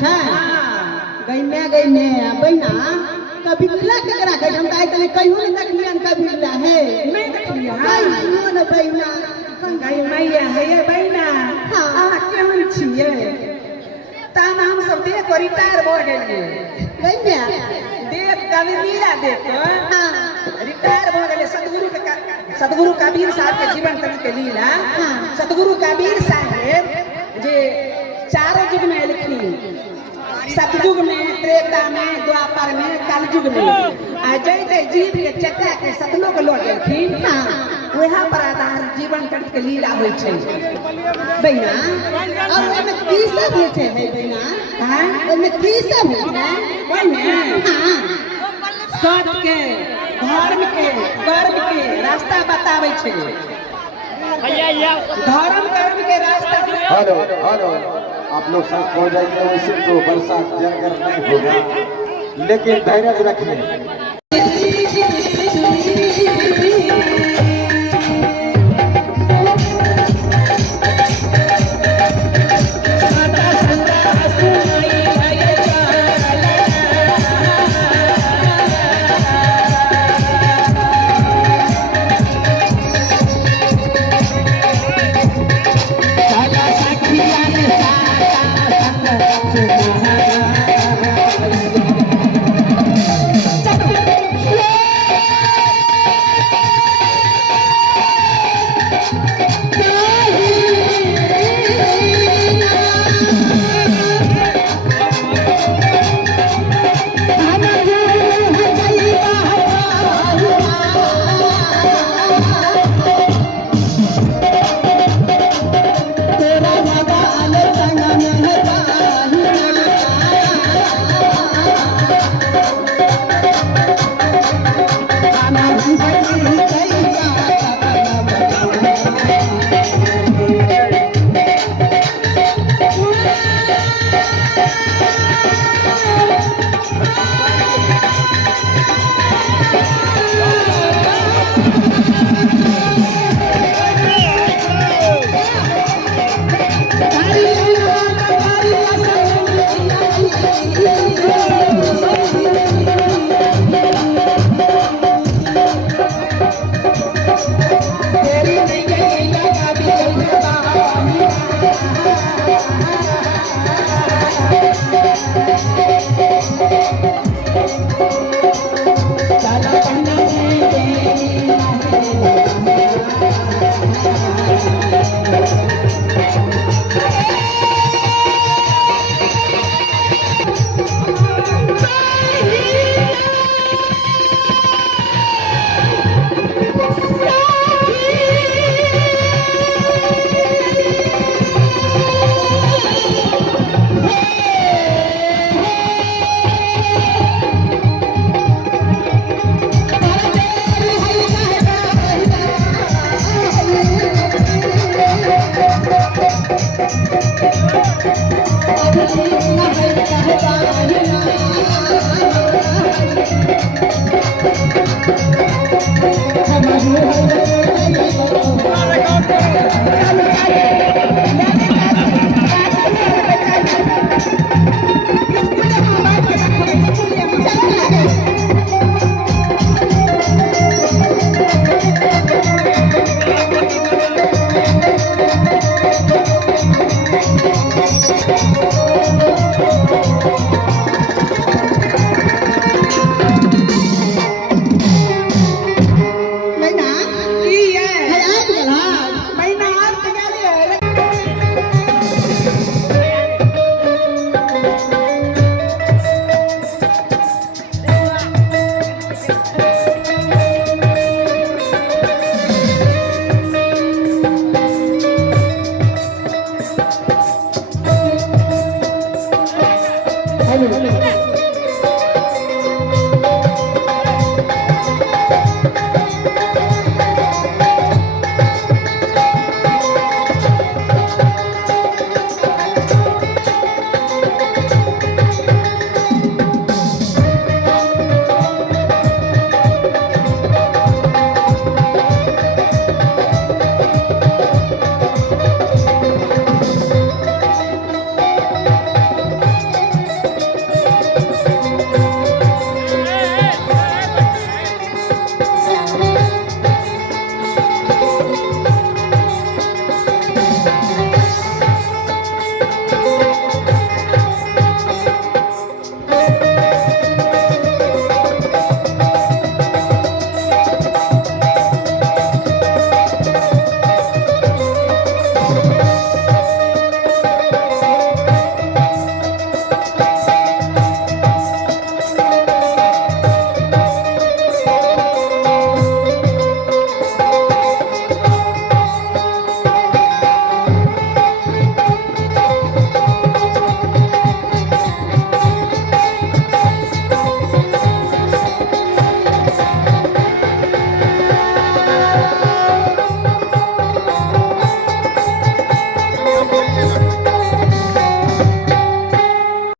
छै गई मैं बहिना कभी ला ककरा कह हम आइ तले कहियो न देखलियन कभी ला है नहीं देखलिए कहियो न बहिना गई मैया है ये बहिना हां केहन छिए तान हम सब देख कर रिटायर हो गेलिए गई मैं देख कभी मीरा देख हां रिटायर हो गेले सतगुरु कबीर साहब के जीवन चरित्र के लीला सतगुरु कबीर साहब जे चारों युग में लिखी सतयुग में त्रेता में द्वापर में कलयुग में आ जय जीव के चक्रा के सतलोक लौ गेलखिन वह पर आधार जीवन चरित्र के लीला होय छै बहिना और ओमे की सब होय छै है बहिना हां ओमे की सब होय छै ओमे हां सत्य के धर्म के कर्म के रास्ता बताबै छै धर्म कर्म के रास्ता हेलो आप लोग सब हो जाइए वैसे तो बरसात जलकर नहीं होगा लेकिन धैर्य रखें